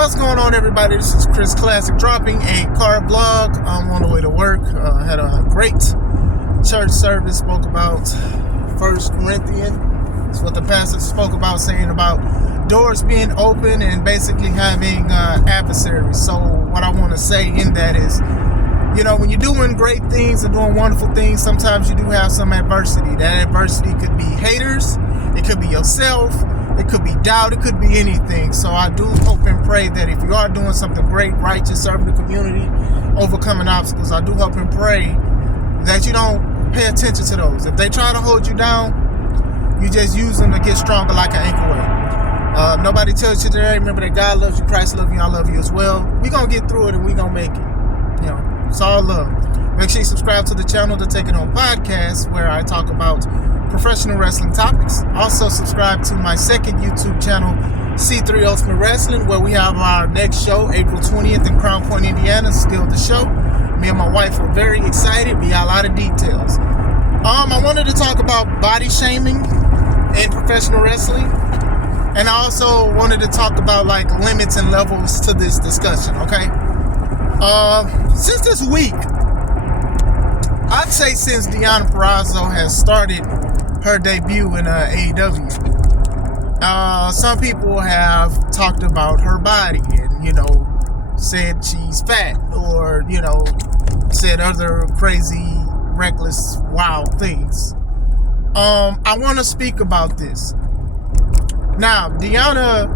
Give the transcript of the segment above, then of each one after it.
What's going on, everybody? This is Chris Classic dropping a car vlog. I'm on the way to work. Had a great church service. Spoke about 1 Corinthians. It's what the pastor spoke about, saying about doors being open and basically having adversaries. So what I want to say in that is, you know, when you're doing great things and doing wonderful things, sometimes you do have some adversity. That adversity could be haters. It could be yourself. It could be doubt. It could be anything. So I do hope and pray that if you are doing something great, righteous, serving the community, overcoming obstacles, I do hope and pray that you don't pay attention to those. If they try to hold you down, you just use them to get stronger like an anchor weight. Nobody tells you today, remember that God loves you, Christ loves you, I love you as well. We're going to get through it and we're going to make it. You know, it's all love. Make sure you subscribe to the channel, to Take It On Podcast, where I talk about professional wrestling topics. Also subscribe to my second YouTube channel, C3 Ultimate Wrestling, where we have our next show April 20th in Crown Point, Indiana. Still the show. Me and my wife are very excited. We got a lot of details. I wanted to talk about body shaming in professional wrestling, and I also wanted to talk about like limits and levels to this discussion. Okay, since this week, I'd say since Deonna Purrazzo has started her debut in AEW, some people have talked about her body and, you know, said she's fat or, you know, said other crazy, reckless, wild things. I want to speak about this. Now, Deonna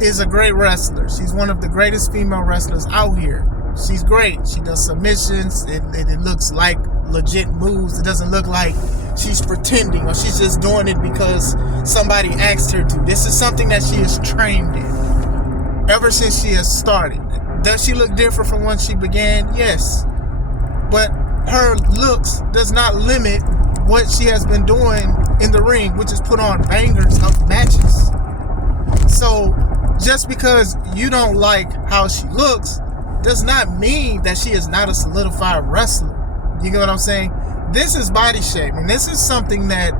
is a great wrestler. She's one of the greatest female wrestlers out here. She's great. She does submissions. It looks like legit moves. It doesn't look like she's pretending or she's just doing it because somebody asked her to. This is something that she is trained in ever since she has started. Does she look different from when she began? Yes. But her looks does not limit what she has been doing in the ring, which is put on bangers of matches. So just because you don't like how she looks does not mean that she is not a solidified wrestler. You get what I'm saying? This is body shaming. This is something that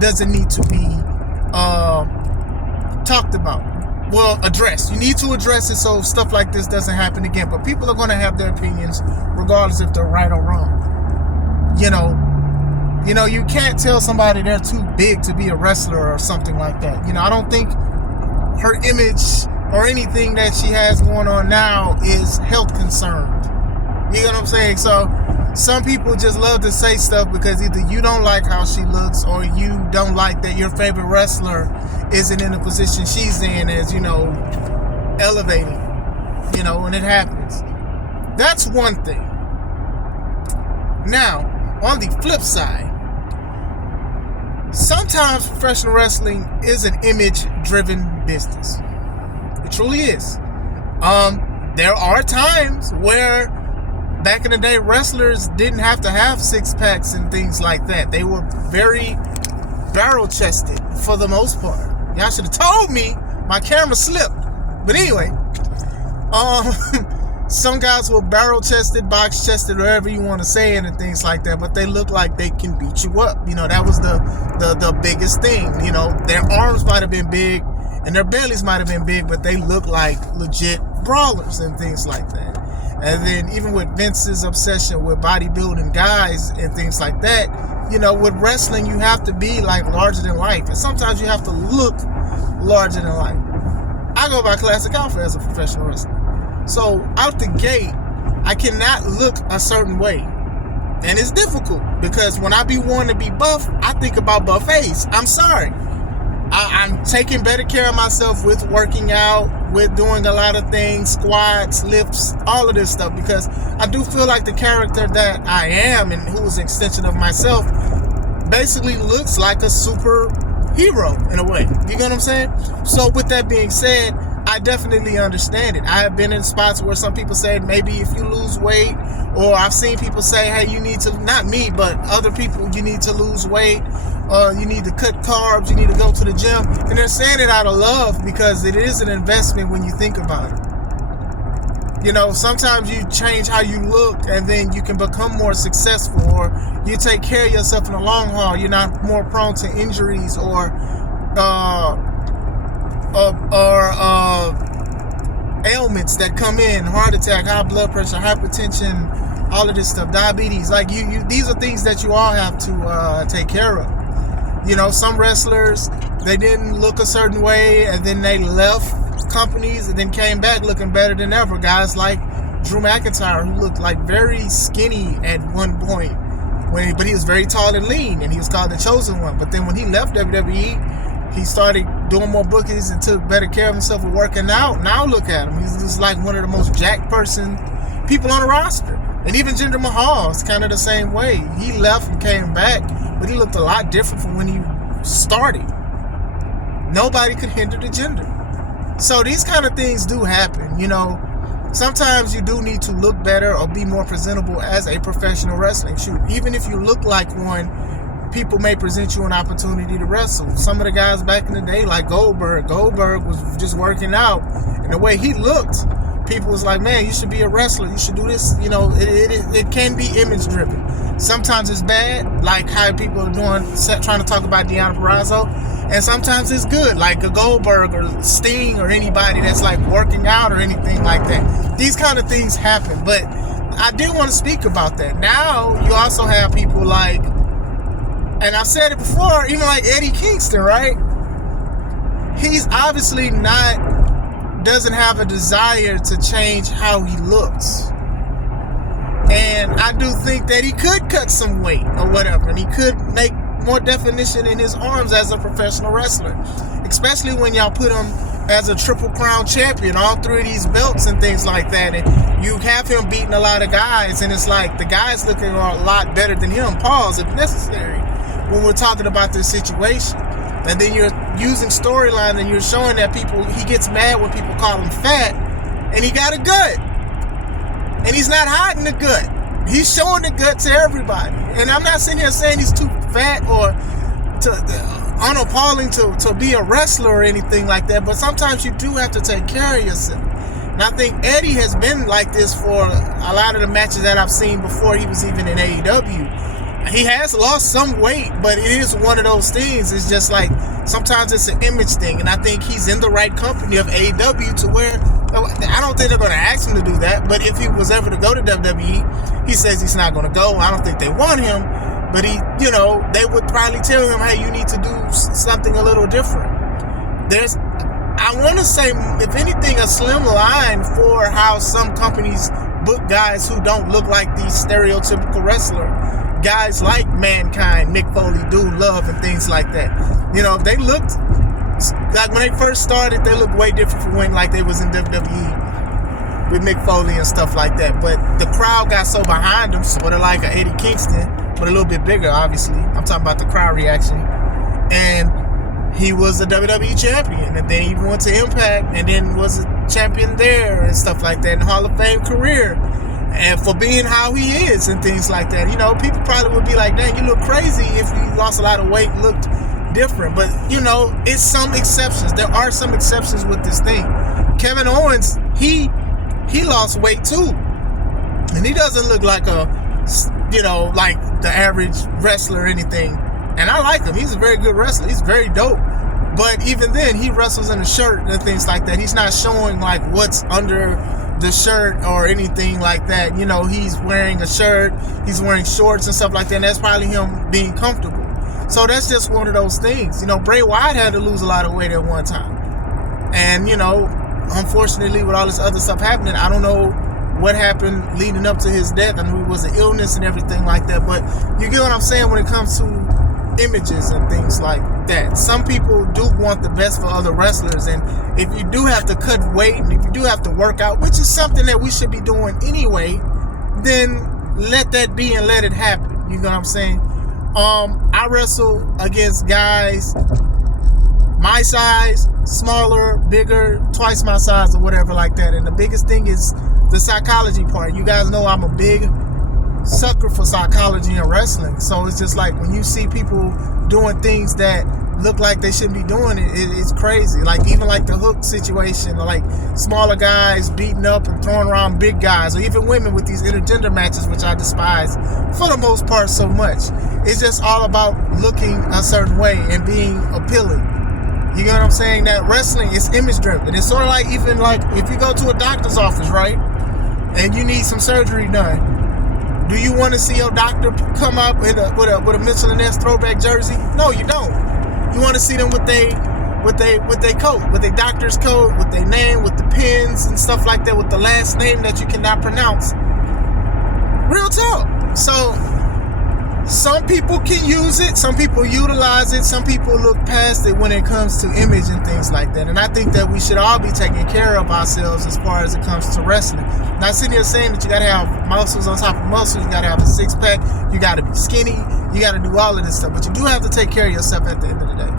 doesn't need to be talked about. Well, addressed. You need to address it so stuff like this doesn't happen again. But people are going to have their opinions regardless if they're right or wrong. You know, you can't tell somebody they're too big to be a wrestler or something like that. You know, I don't think her image or anything that she has going on now is health concerned. You know what I'm saying? So some people just love to say stuff because either you don't like how she looks or you don't like that your favorite wrestler isn't in the position she's in as, you know, elevating, you know, when it happens. That's one thing. Now, on the flip side, sometimes professional wrestling is an image-driven business. It truly is. There are times where back in the day, wrestlers didn't have to have six packs and things like that. They were very barrel-chested for the most part. Y'all should have told me. My camera slipped. But anyway, some guys were barrel-chested, box-chested, whatever you want to say it, and things like that. But they look like they can beat you up. You know, that was the biggest thing. You know, their arms might have been big and their bellies might have been big, but they look like legit brawlers and things like that. And then even with Vince's obsession with bodybuilding guys and things like that, you know, with wrestling, you have to be like larger than life. And sometimes you have to look larger than life. I go by Classic Alpha as a professional wrestler. So out the gate, I cannot look a certain way. And it's difficult because when I be wanting to be buff, I think about buffets. I'm sorry. I'm taking better care of myself with working out, with doing a lot of things, squats, lifts, all of this stuff, because I do feel like the character that I am and who's an extension of myself basically looks like a superhero in a way. You know what I'm saying? So with that being said, I definitely understand it. I have been in spots where some people say maybe if you lose weight, or I've seen people say, hey, you need to, not me, but other people, you need to lose weight, you need to cut carbs, you need to go to the gym. And they're saying it out of love because it is an investment when you think about it. You know, sometimes you change how you look and then you can become more successful, or you take care of yourself in the long haul. You're not more prone to injuries ailments that come in, heart attack, high blood pressure, hypertension, all of this stuff, diabetes. Like these are things that you all have to take care of. You know, some wrestlers, they didn't look a certain way, and then they left companies and then came back looking better than ever. Guys like Drew McIntyre, who looked like very skinny at one point, but he was very tall and lean, and he was called the Chosen One. But then when he left WWE, he started doing more bookings and took better care of himself and working out. Now look at him. He's just like one of the most jacked people on the roster. And even Jinder Mahal is kind of the same way. He left and came back, but he looked a lot different from when he started. Nobody could hinder the Jinder. So these kind of things do happen, you know. Sometimes you do need to look better or be more presentable as a professional wrestling. Shoot, even if you look like one, people may present you an opportunity to wrestle. Some of the guys back in the day, like Goldberg was just working out, and the way he looked, people was like, man, you should be a wrestler, you should do this. You know, it can be image driven. Sometimes it's bad, like how people are trying to talk about Deonna Purrazzo, and sometimes it's good, like a Goldberg or Sting or anybody that's like working out or anything like that. These kind of things happen, but I did want to speak about that. Now you also have people like, and I've said it before, even like Eddie Kingston, right? He's obviously doesn't have a desire to change how he looks. And I do think that he could cut some weight or whatever, and he could make more definition in his arms as a professional wrestler. Especially when y'all put him as a Triple Crown champion, all three of these belts and things like that. And you have him beating a lot of guys, and it's like the guys looking a lot better than him, pause if necessary, when we're talking about this situation. And then you're using storyline and you're showing that he gets mad when people call him fat, and he got a gut. And he's not hiding the gut. He's showing the gut to everybody. And I'm not sitting here saying he's too fat or unappalling to be a wrestler or anything like that, but sometimes you do have to take care of yourself. And I think Eddie has been like this for a lot of the matches that I've seen before he was even in AEW. He has lost some weight, but it is one of those things. It's just like sometimes it's an image thing, and I think he's in the right company of AEW to where I don't think they're going to ask him to do that. But if he was ever to go to WWE, he says he's not going to go. I don't think they want him, but they would probably tell him, hey, you need to do something a little different. I want to say, if anything, a slim line for how some companies book guys who don't look like the stereotypical wrestler. Guys like Mankind, Mick Foley, Dude Love, and things like that. You know, they looked like when they first started, they looked way different from when like they was in WWE with Mick Foley and stuff like that. But the crowd got so behind them, sort of like a Eddie Kingston, but a little bit bigger, obviously. I'm talking about the crowd reaction. And he was a WWE champion, and then he went to Impact, and then was a champion there and stuff like that, and Hall of Fame career. And for being how he is and things like that, people probably would be like, dang, you look crazy if you lost a lot of weight, looked different. But, it's some exceptions. There are some exceptions with this thing. Kevin Owens, he lost weight too. And he doesn't look like like the average wrestler or anything. And I like him. He's a very good wrestler. He's very dope. But even then, he wrestles in a shirt and things like that. He's not showing like what's under the shirt or anything like that. He's wearing a shirt, he's wearing shorts and stuff like that, and that's probably him being comfortable. So that's just one of those things. Bray Wyatt had to lose a lot of weight at one time, and unfortunately with all this other stuff happening, I don't know what happened leading up to his death. I knew it was an illness and everything like that, but you get what I'm saying when it comes to images and things like that. Some people do want the best for other wrestlers, and if you do have to cut weight and if you do have to work out, which is something that we should be doing anyway, then let that be and let it happen. You know what I'm saying? I wrestle against guys my size, smaller, bigger, twice my size or whatever like that, and the biggest thing is the psychology part. You guys know I'm a big sucker for psychology and wrestling, so it's just like when you see people doing things that look like they shouldn't be doing it's crazy. Like even like the Hook situation, or like smaller guys beating up and throwing around big guys, or even women with these intergender matches, which I despise for the most part so much. It's just all about looking a certain way and being appealing. You get what I'm saying? That wrestling is image driven. It's sort of like, even like if you go to a doctor's office, right, and you need some surgery done, do you want to see your doctor come up with a Mitchell & Ness throwback jersey? No, you don't. You want to see them with their coat, with their doctor's coat, with their name, with the pins and stuff like that, with the last name that you cannot pronounce. Real talk. So some people can use it, some people utilize it, some people look past it when it comes to image and things like that. And I think that we should all be taking care of ourselves as far as it comes to wrestling. Not sitting here saying that you gotta have muscles on top of muscles, you gotta have a six-pack, you gotta be skinny, you gotta do all of this stuff. But you do have to take care of yourself at the end of the day.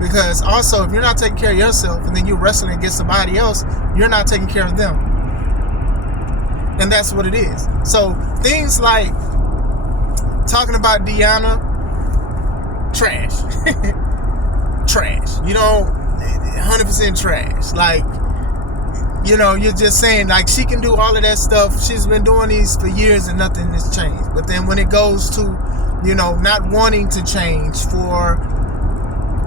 Because also, if you're not taking care of yourself and then you're wrestling against somebody else, you're not taking care of them. And that's what it is. So things like talking about Deanna, trash. Trash. 100% trash. Like, you're just saying, like, she can do all of that stuff. She's been doing these for years and nothing has changed. But then when it goes to, not wanting to change for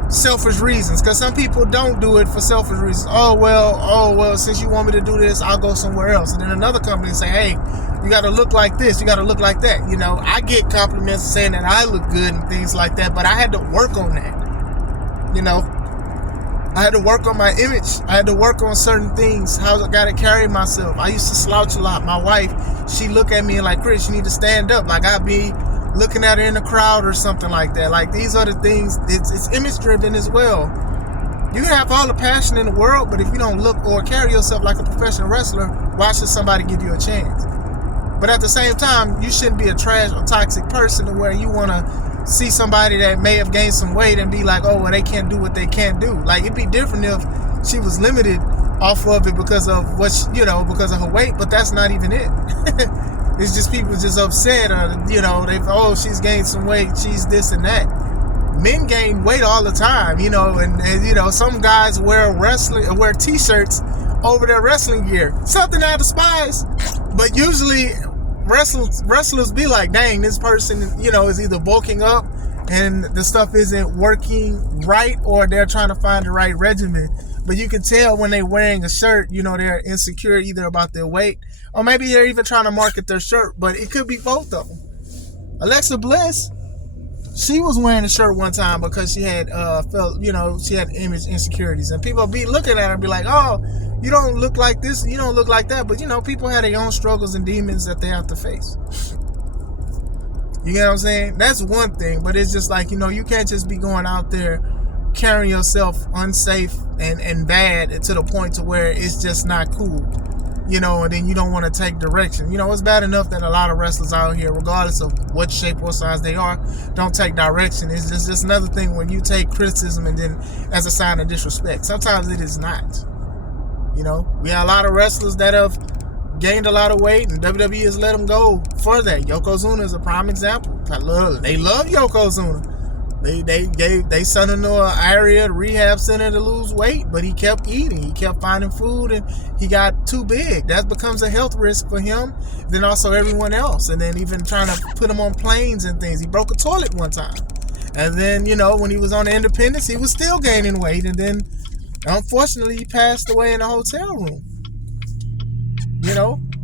selfish reasons, because some people don't do it for selfish reasons. Oh well, since you want me to do this, I'll go somewhere else. And then another company say, hey, you got to look like this, you got to look like that. I get compliments saying that I look good and things like that, but I had to work on that. I had to work on my image. I had to work on certain things, how I got to carry myself. I used to slouch a lot. My wife, she look at me like, Chris, you need to stand up. Like, I'd be looking at her in the crowd or something like that. Like, these are the things. It's image driven as well. You can have all the passion in the world, but if you don't look or carry yourself like a professional wrestler, why should somebody give you a chance? But at the same time, you shouldn't be a trash or toxic person to where you want to see somebody that may have gained some weight and be like, oh, well, they can't do what they can't do. Like, it'd be different if she was limited off of it because of because of her weight, but that's not even it. It's just people just upset, or she's gained some weight, she's this and that. Men gain weight all the time, and some guys wear t-shirts over their wrestling gear. Something I despise, but usually wrestlers be like, dang, this person, is either bulking up and the stuff isn't working right, or they're trying to find the right regimen. But you can tell when they're wearing a shirt, they're insecure either about their weight, or maybe they're even trying to market their shirt, but it could be both of them. Alexa Bliss, she was wearing a shirt one time because she had she had image insecurities, and people be looking at her and be like, oh, you don't look like this, you don't look like that. But people have their own struggles and demons that they have to face. You get what I'm saying? That's one thing, but it's just like, you can't just be going out there carrying yourself unsafe and bad to the point to where it's just not cool. And then you don't want to take direction. It's bad enough that a lot of wrestlers out here, regardless of what shape or size they are, don't take direction. It's just another thing when you take criticism and then as a sign of disrespect. Sometimes it is not. We have a lot of wrestlers that have gained a lot of weight, and WWE has let them go for that. Yokozuna is a prime example. They love Yokozuna. They sent him to an area, rehab center, to lose weight, but he kept eating. He kept finding food, and he got too big. That becomes a health risk for him, then also everyone else. And then even trying to put him on planes and things. He broke a toilet one time. And then, when he was on the Independence, he was still gaining weight. And then, unfortunately, he passed away in a hotel room.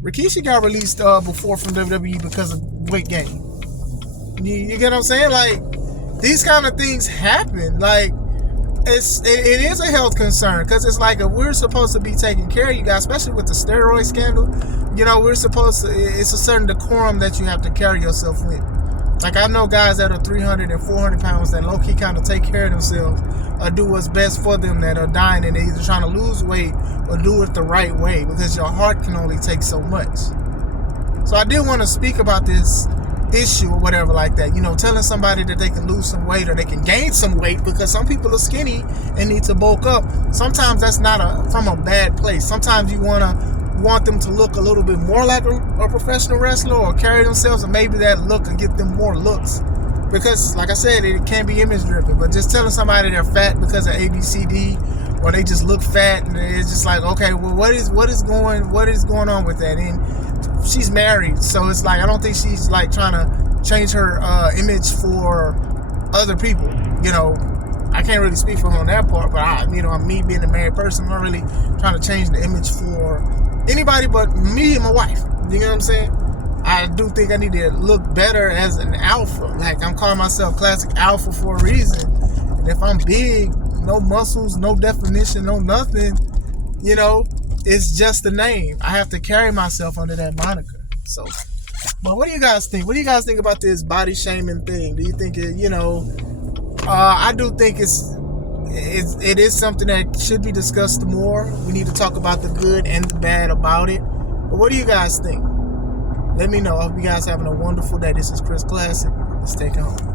Rikishi got released before from WWE because of weight gain. You get what I'm saying? Like, these kind of things happen. Like, it is a health concern, because it's like, if we're supposed to be taking care of you guys, especially with the steroid scandal, we're supposed to, it's a certain decorum that you have to carry yourself with. Like, I know guys that are 300 and 400 pounds that low-key kind of take care of themselves or do what's best for them, that are dying, and they're either trying to lose weight or do it the right way, because your heart can only take so much. So I did want to speak about this issue or whatever like that, telling somebody that they can lose some weight or they can gain some weight, because some people are skinny and need to bulk up. Sometimes that's not from a bad place. Sometimes you want them to look a little bit more like a professional wrestler, or carry themselves, and maybe that look can get them more looks. Because, like I said, it can be image driven. But just telling somebody they're fat because of ABCD, or they just look fat, and it's just like, okay, well, what is going on with that? And she's married, so it's like, I don't think she's like trying to change her image for other people, I can't really speak for her on that part, but me being a married person, I'm not really trying to change the image for anybody but me and my wife. You know what I'm saying? I do think I need to look better as an alpha. Like, I'm calling myself classic alpha for a reason. And if I'm big, no muscles, no definition, no nothing, it's just a name. I have to carry myself under that moniker. So, but what do you guys think? What do you guys think about this body shaming thing? Do you think I do think it is something that should be discussed more. We need to talk about the good and the bad about it. But what do you guys think? Let me know. I hope you guys having a wonderful day. This is Chris Classic. Let's take it home.